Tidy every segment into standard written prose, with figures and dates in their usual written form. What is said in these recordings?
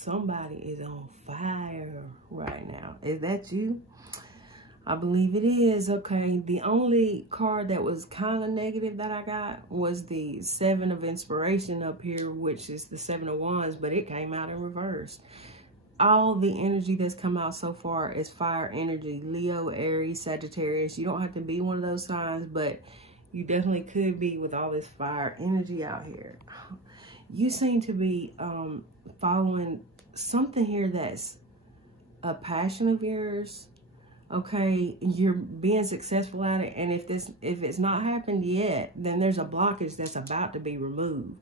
somebody is on fire right now. Is that you? I believe it is. Okay, the only card that was kind of negative that I got was the 7 of Inspiration up here, which is the 7 of Wands, but it came out in reverse. All the energy that's come out so far is fire energy. Leo, Aries, Sagittarius. You don't have to be one of those signs, but you definitely could be with all this fire energy out here. You seem to be following something here that's a passion of yours. Okay, you're being successful at it, and if it's not happened yet, then there's a blockage that's about to be removed.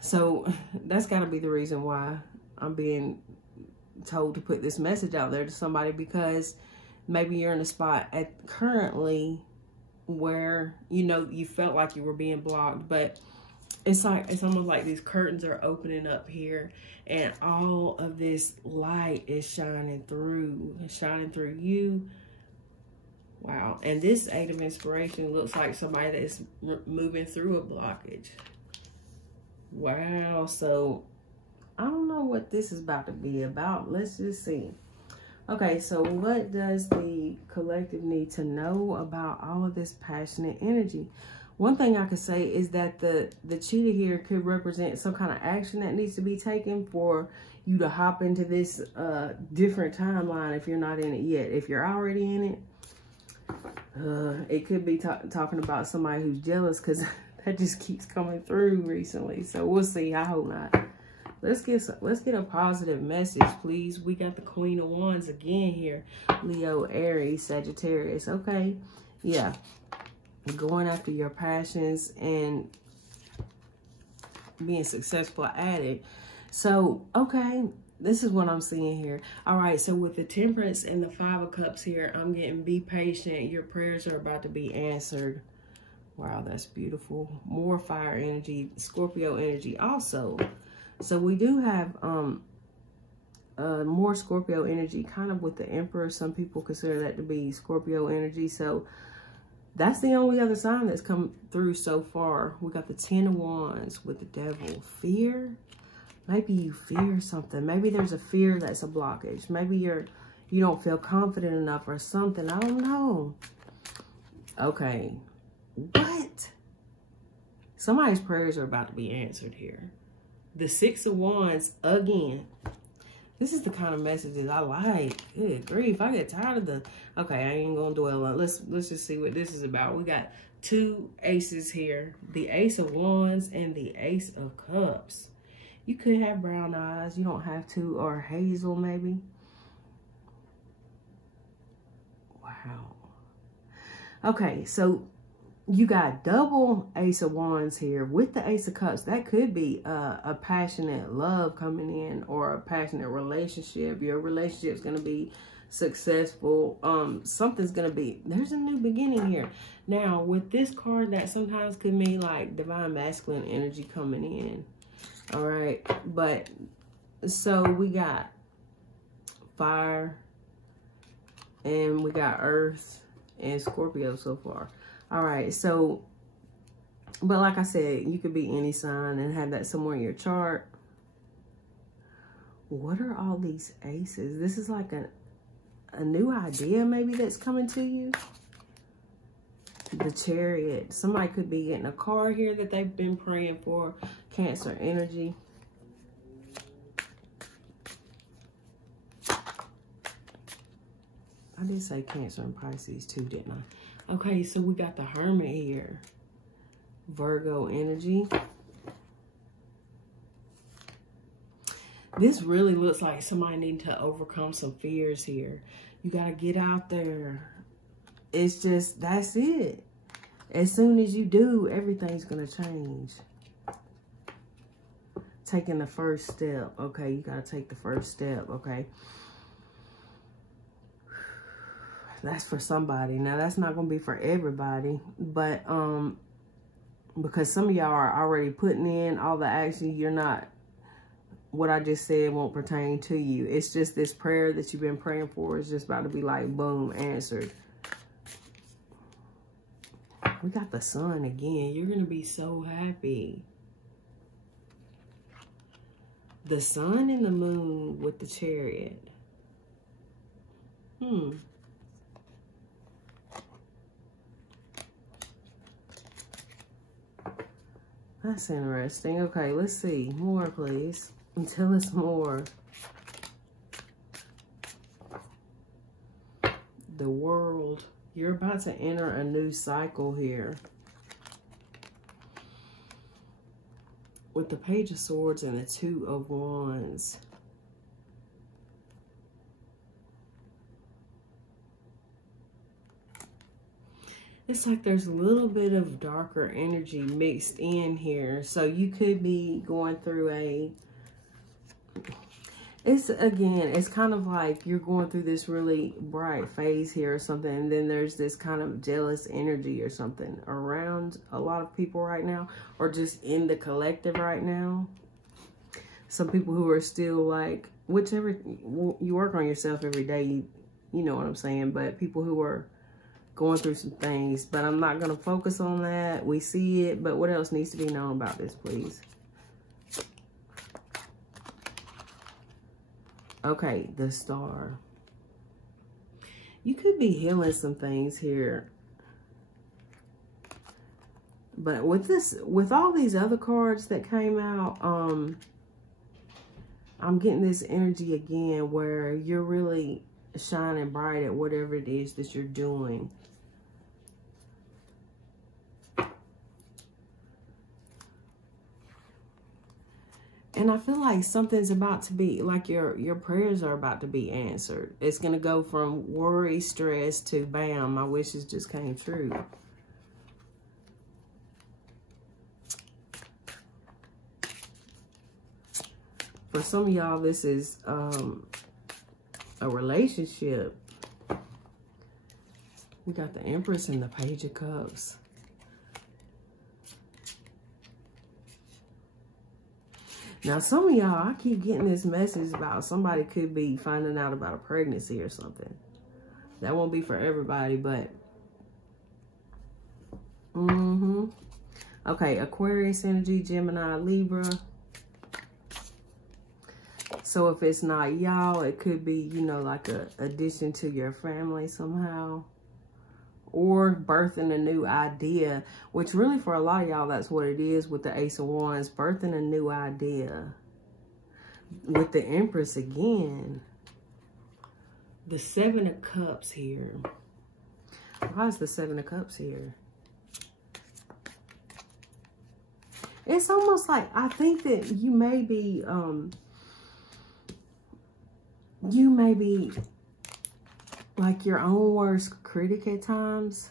So that's got to be the reason why I'm being told to put this message out there to somebody, because maybe you're in a spot currently where, you know, you felt like you were being blocked, but it's almost like these curtains are opening up here, and all of this light is shining through you. Wow. And this 8 of Inspiration looks like somebody that is moving through a blockage. Wow. So I don't know what this is about to be about. Let's just see. Okay, so what does the collective need to know about all of this passionate energy? One thing I could say is that the cheetah here could represent some kind of action that needs to be taken for you to hop into this different timeline if you're not in it yet. If you're already in it, it could be talking about somebody who's jealous, because that just keeps coming through recently. So we'll see. I hope not. Let's get a positive message, please. We got the Queen of Wands again here. Leo, Aries, Sagittarius. Okay. Yeah. Going after your passions and being successful at it. So, okay, this is what I'm seeing here. All right, so with the Temperance and the 5 of Cups here, I'm getting be patient. Your prayers are about to be answered. Wow, that's beautiful. More fire energy, Scorpio energy also. So we do have more Scorpio energy, kind of with the Emperor. Some people consider that to be Scorpio energy. So that's the only other sign that's come through so far. We got the 10 of Wands with the Devil. Fear. Maybe you fear something. Maybe there's a fear that's a blockage. Maybe you don't feel confident enough or something. I don't know. Okay. What? Somebody's prayers are about to be answered here. The 6 of Wands again. This is the kind of messages I like. Good grief. I get tired of the... Okay, I ain't going to dwell on it. Let's just see what this is about. We got 2 aces here. The Ace of Wands and the Ace of Cups. You could have brown eyes. You don't have to. Or hazel, maybe. Wow. Okay, so you got double Ace of Wands here with the Ace of Cups. That could be a passionate love coming in, or a passionate relationship. Your relationship's going to be successful. Something's going to be, there's a new beginning here. Now, with this card, that sometimes could mean like divine masculine energy coming in. All right. But so we got fire, and we got earth and Scorpio so far. All right, so, but like I said, you could be any sign and have that somewhere in your chart. What are all these aces? This is like a new idea maybe that's coming to you. The Chariot. Somebody could be getting a car here that they've been praying for. Cancer energy. I did say Cancer and Pisces too, didn't I? Okay, so we got the Hermit here. Virgo energy. This really looks like somebody needing to overcome some fears here. You got to get out there. It's just, that's it. As soon as you do, everything's going to change. Taking the first step. Okay, you got to take the first step, okay? That's for somebody. Now, that's not going to be for everybody, but because some of y'all are already putting in all the action, you're not, what I just said won't pertain to you. It's just this prayer that you've been praying for is just about to be like, boom, answered. We got the Sun again. You're going to be so happy. The sun and the moon with the chariot. That's interesting. Okay, let's see. More, please. Tell us more. The world. You're about to enter a new cycle here. With the Page of Swords and the Two of Wands. It's like there's a little bit of darker energy mixed in here. So you could be going through a... It's kind of like you're going through this really bright phase here or something. And then there's this kind of jealous energy or something around a lot of people right now. Or just in the collective right now. Some people who are still like, whichever, you work on yourself every day. You know what I'm saying. But people who are going through some things. But I'm not going to focus on that. We see it. But what else needs to be known about this, please? Okay, the Star. You could be healing some things here. But with this, with all these other cards that came out, I'm getting this energy again where you're really shining bright at whatever it is that you're doing. And I feel like something's about to be, like your prayers are about to be answered. It's going to go from worry, stress to bam, my wishes just came true. For some of y'all, this is a relationship. We got the Empress and the Page of Cups. Now, some of y'all, I keep getting this message about somebody could be finding out about a pregnancy or something. That won't be for everybody, but... Okay, Aquarius energy, Gemini, Libra. So if it's not y'all, it could be, you know, like a addition to your family somehow. Or birthing a new idea, which really for a lot of y'all, that's what it is with the Ace of Wands, birthing a new idea. With the Empress again, the Seven of Cups here. Why is the Seven of Cups here? It's almost like, I think that you may be like your own worst critic at times.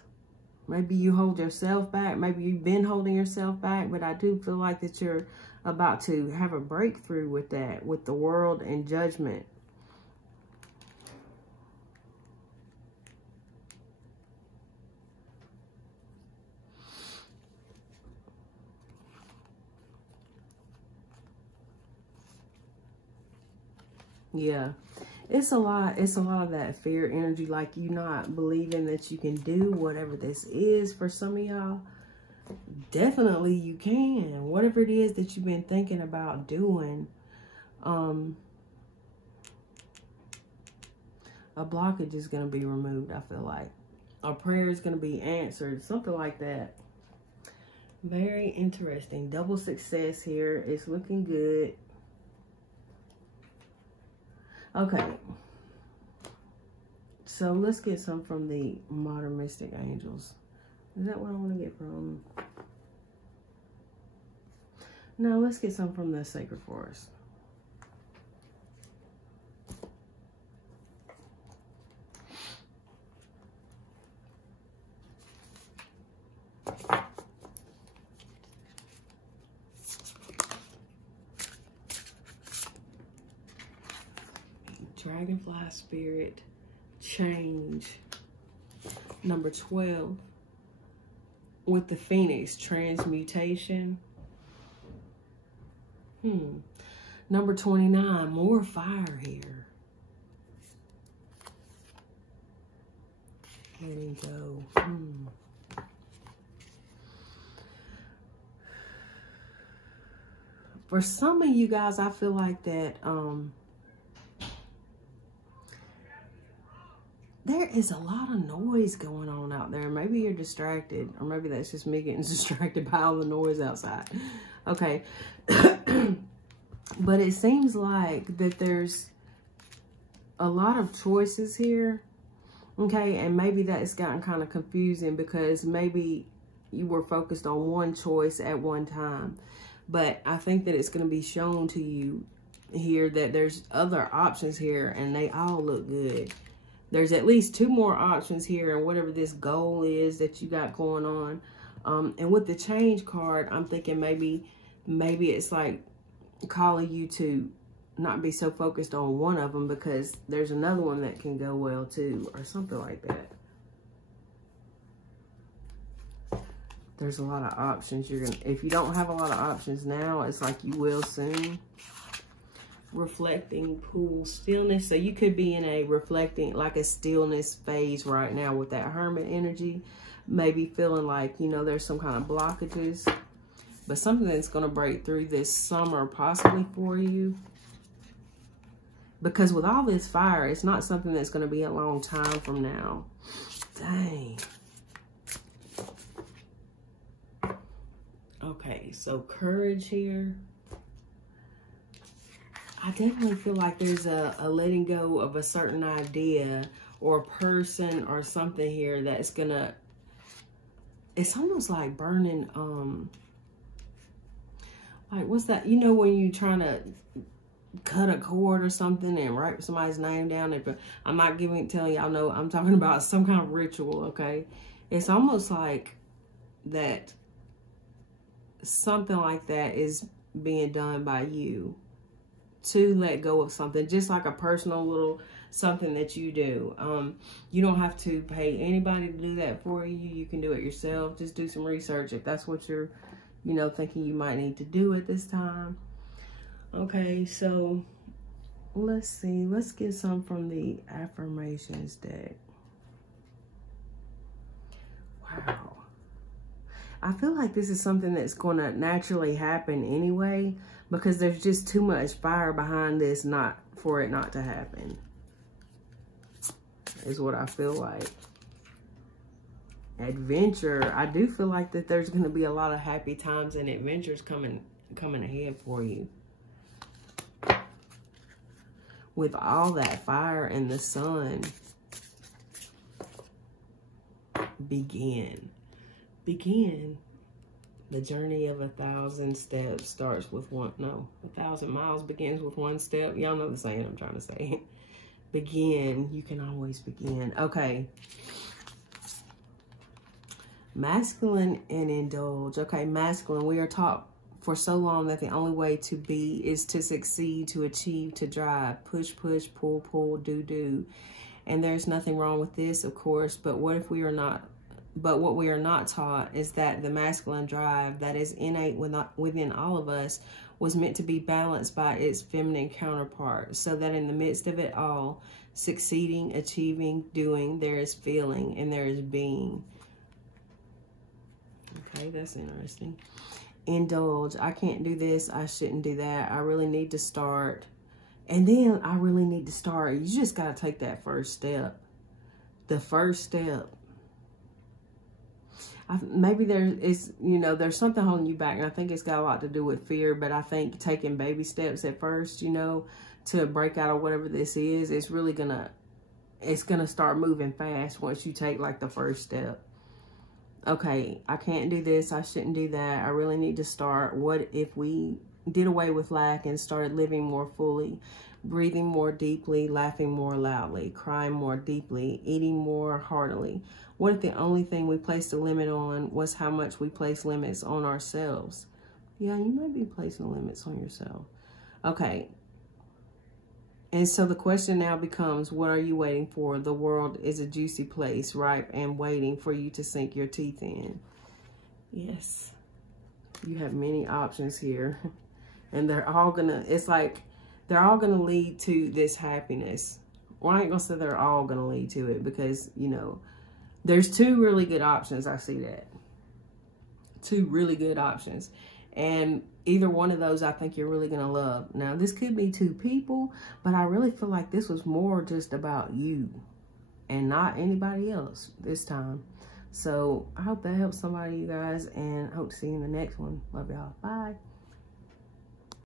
Maybe you hold yourself back. Maybe you've been holding yourself back. But I do feel like that you're about to have a breakthrough with that. With the World and Judgment. Yeah. It's a lot of that fear energy, like you not believing that you can do whatever this is. For some of y'all, definitely you can. Whatever it is that you've been thinking about doing, a blockage is going to be removed, I feel like. A prayer is going to be answered, something like that. Very interesting. Double success here. It's looking good. Okay, so let's get some from the Modern Mystic Angels. Is that what I want to get from? No, let's get some from the Sacred Forest. Dragonfly Spirit, change. Number 12, with the Phoenix, transmutation. Number 29, more fire here. Letting go. For some of you guys, I feel like that there is a lot of noise going on out there. Maybe you're distracted, or maybe that's just me getting distracted by all the noise outside. Okay. But it seems like that there's a lot of choices here. Okay, and maybe that's gotten kind of confusing because maybe you were focused on one choice at one time. But I think that it's going to be shown to you here that there's other options here, and they all look good. There's at least 2 more options here, and whatever this goal is that you got going on. And with the change card, I'm thinking maybe it's like calling you to not be so focused on one of them, because there's another one that can go well too, or something like that. There's a lot of options. If you don't have a lot of options now, it's like you will soon. Reflecting pool stillness. So you could be in a reflecting, like a stillness phase right now with that Hermit energy. Maybe feeling like, you know, there's some kind of blockages, but something that's going to break through this summer possibly for you. Because with all this fire, it's not something that's going to be a long time from now. Dang. Okay, so courage here. I definitely feel like there's a letting go of a certain idea or person or something here that's going to... It's almost like burning... like, what's that? You know when you're trying to cut a cord or something and write somebody's name down. I'm not telling y'all, know I'm talking about some kind of ritual, okay? It's almost like that something like that is being done by you to let go of something, just like a personal little something that you do. You don't have to pay anybody to do that for you. You can do it yourself. Just do some research if that's what you're, you know, thinking you might need to do at this time. Okay, so let's see. Let's get some from the affirmations deck. Wow. I feel like this is something that's going to naturally happen anyway, because there's just too much fire behind this for it not to happen. Is what I feel like. Adventure. I do feel like that there's going to be a lot of happy times and adventures coming ahead for you. With all that fire and the sun. Begin. The journey of 1,000 steps starts with 1,000 miles begins with 1 step. Y'all know the saying I'm trying to say. Begin. You can always begin. Okay. Masculine and indulge. Okay, masculine. We are taught for so long that the only way to be is to succeed, to achieve, to drive. Push, push, pull, pull, do, do. And there's nothing wrong with this, of course. But what if we are not? But what we are not taught is that the masculine drive that is innate within all of us was meant to be balanced by its feminine counterpart, so that in the midst of it all, succeeding, achieving, doing, there is feeling and there is being. Okay, that's interesting. Indulge. I can't do this. I shouldn't do that. I really need to start. And then I really need to start. You just got to take that first step. The first step. Maybe there's something holding you back, and I think it's got a lot to do with fear, but I think taking baby steps at first, you know, to break out of whatever this is, it's really it's gonna start moving fast once you take like the first step. Okay, I can't do this, I shouldn't do that, I really need to start. What if we did away with lack and started living more fully, breathing more deeply, laughing more loudly, crying more deeply, eating more heartily? What if the only thing we placed a limit on was how much we place limits on ourselves? Yeah, you might be placing limits on yourself. Okay. And so the question now becomes, what are you waiting for? The world is a juicy place, ripe and waiting for you to sink your teeth in. Yes. You have many options here. And they're all gonna, it's like, they're all gonna lead to this happiness. Well, I ain't gonna say they're all gonna lead to it, because, you know, there's 2 really good options. I see that. 2 really good options. And either one of those I think you're really going to love. Now, this could be 2 people, but I really feel like this was more just about you and not anybody else this time. So I hope that helps somebody, you guys, and hope to see you in the next one. Love y'all. Bye.